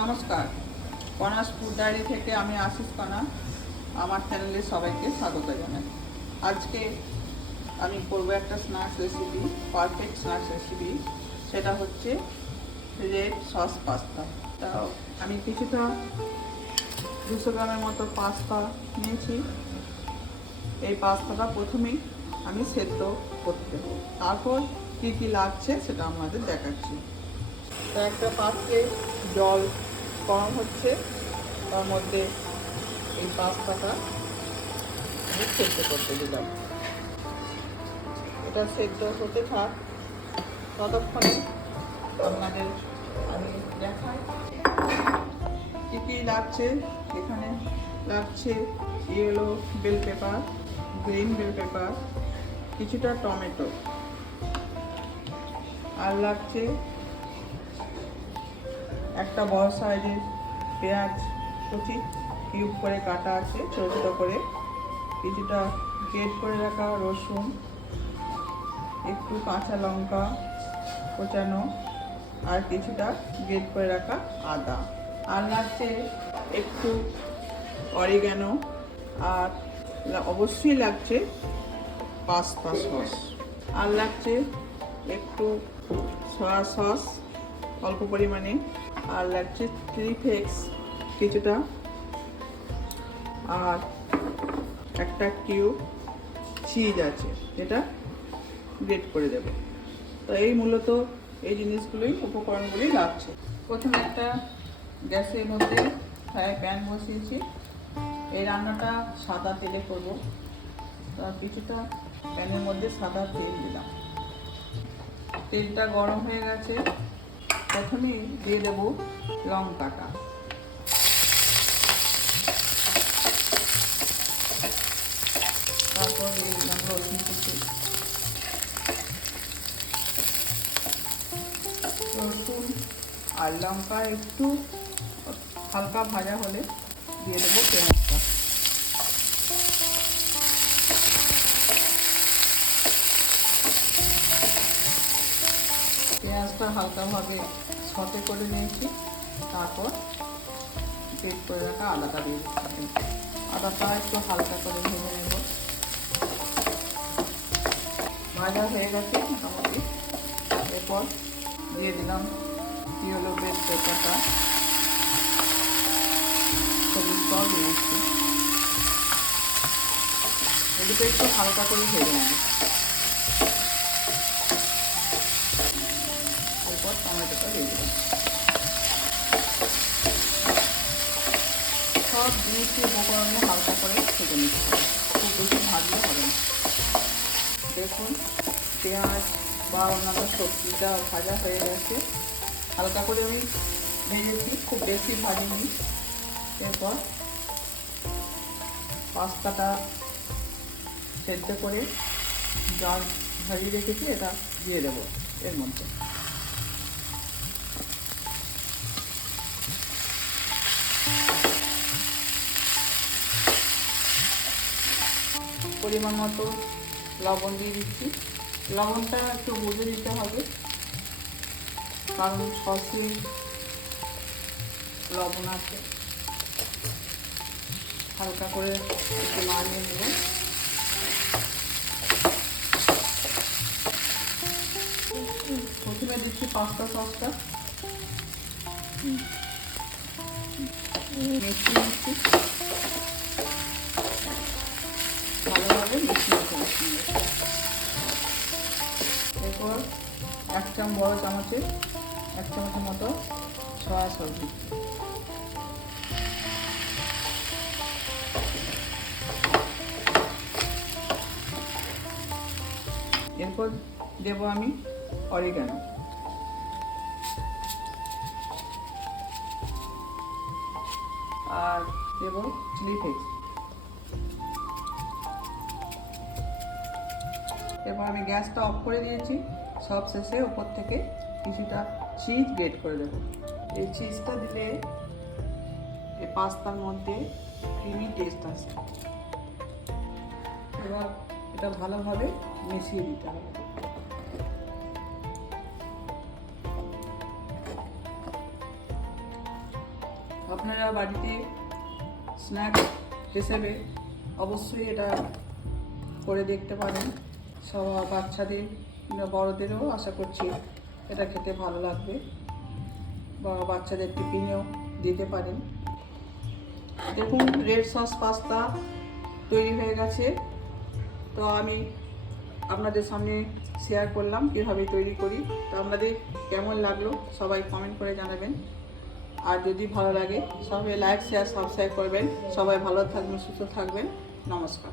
নমস্কার, কণাস food diary থেকে আমি আশিস কণা আমার চ্যানেলে সবাইকে স্বাগত জানাই। আজকে আমি করবো একটা snacks recipe, perfect snacks recipe. সেটা হচ্ছে রেড সস পাস্তা। তা আমি কিছুটা 200 গ্রামের মতো পাস্তা নিয়েছি। এই পাস্তাটা প্রথমেই আমি সেদ্ধ করতে দেবো, তারপর কী কী লাগছে সেটা আমাদের দেখাচ্ছি। তা একটা পাত্রে জল গরম হচ্ছে, তার মধ্যে এই পাস্তাটা আমি সেদ্ধ করতে দিলাম। এটা সেদ্ধ হতে থাক, ততক্ষণে আপনাদের আমি দেখাই কী কী লাগছে। এখানে লাগছে yellow bell pepper, green bell pepper, কিছুটা টমেটো, আর লাগছে একটা বড় সাইজের পেঁয়াজ কুচি কিউব করে কাটা আছে ছোটো ছোটো করে, কিছুটা গ্রেট করে রাখা রসুন, একটু কাঁচা লঙ্কা কোচানো, আর কিছুটা গ্রেট করে রাখা আদা, আর লাগছে একটু অরিগ্যানো, আর অবশ্যই লাগছে পাস্তা সস, আর লাগছে একটু সয়া সস অল্প পরিমাণে, আর লাগছে চিলি ফ্লেক্স কিছুটা, আর একটা কিউব চিজ আছে যেটা গ্রেট করে দেবে। তো এই মূলত এই জিনিসগুলোই উপকরণগুলি লাগছে। প্রথমে একটা গ্যাসের মধ্যে ফ্রাই প্যান বসিয়েছি। এই রান্নাটা সাদা তেলে করবো, তার কিছুটা প্যানের মধ্যে সাদা তেল দিলাম। তেলটা গরম হয়ে গেছে, প্রথমেই দিয়ে দেবো লঙ্কাটা, তারপর দিয়ে দিলাম রসুন কুচি। রসুন আর লঙ্কা একটু হালকা ভাজা হলে দিয়ে দেবো পেঁয়াজটা। পেঁয়াজটা হালকাভাবে সতে করে নিয়েছি, তারপর গ্রেট করে রাখা আদাটা দিয়ে দিচ্ছি। আদাটা একটু হালকা করে ভেজে নেব। ভাজা হয়ে গেছে মোটামুটি। এরপর দিয়ে দিলাম ইয়েলো বেল পেপারটা, সবুজটাও দিয়েছি। এদিকে একটু হালকা করে ভেজে নেব। এরপর টমেটোটা দিয়ে দিলাম। সব জিনিসের উপকরণে হালকা করে ভেজে নিতে হবে, খুব বেশি ভাজলে হবে না। দেখুন পেঁয়াজ বা অন্যান্য সবজিটা ভাজা হয়ে গেছে, হালকা করে আমি ভেজেছি, খুব বেশি ভাজিনি। এরপর পাস্তাটা সেদ্ধ করে জল ঝরিয়ে রেখেছি, এটা দিয়ে দেবো এর মধ্যে। পরিমাণ মতো লবণ দিয়ে দিচ্ছি। লবণটা একটু বুঝে দিতে হবে, কারণ সসে লবণ আছে। হালকা করে একটু নাড়িয়ে নেব। প্রথমে দিচ্ছি পাস্তা সসটা, মিশিয়ে নিচ্ছি ভালোভাবে, মিশিয়ে নিচ্ছি। এরপর বড় চামচের 1 চামচের মতো সয়া সস দিচ্ছি। এরপর দেবো আমি অরিগ্যানো, আর দেবো চিলি ফ্লেক্স। এরপর আমি গ্যাসটা অফ করে দিয়েছি। সব শেষে উপর থেকে কিছুটা চিজ গ্রেট করে দেবো। এই চিজটা দিলে এই পাস্তার মধ্যে ক্রিমি টেস্ট আসে। এবার এটা ভালোভাবে মিশিয়ে দিতে হবে। আপনারা বাড়িতে স্ন্যাক্স হিসেবে অবশ্যই এটা করে দেখতে পারেন। সব বাচ্চাদের বড়দেরও আশা করছি এটা খেতে ভালো লাগবে, বা বাচ্চাদের টিফিনেও দিতে পারেন। দেখুন রেড সস পাস্তা তৈরি হয়ে গেছে। তো আমি আপনাদের সামনে শেয়ার করলাম কীভাবে তৈরি করি। তো আপনাদের কেমন লাগলো সবাই কমেন্ট করে জানাবেন। আর যদি ভালো লাগে সবাই লাইক শেয়ার সাবস্ক্রাইব করবেন। সবাই ভালো থাকবেন, সুস্থ থাকবেন। নমস্কার।